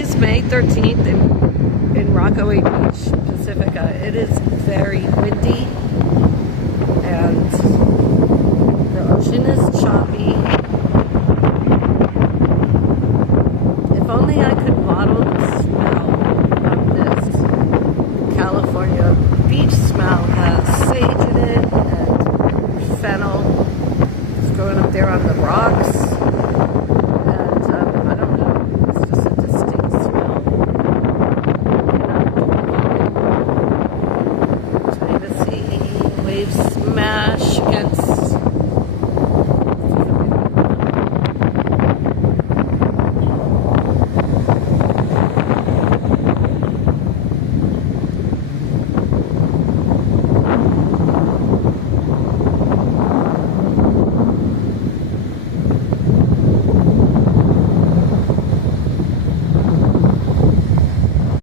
It's May 13th in Rockaway Beach, Pacifica. It is very windy and the ocean is choppy. If only I could bottle the smell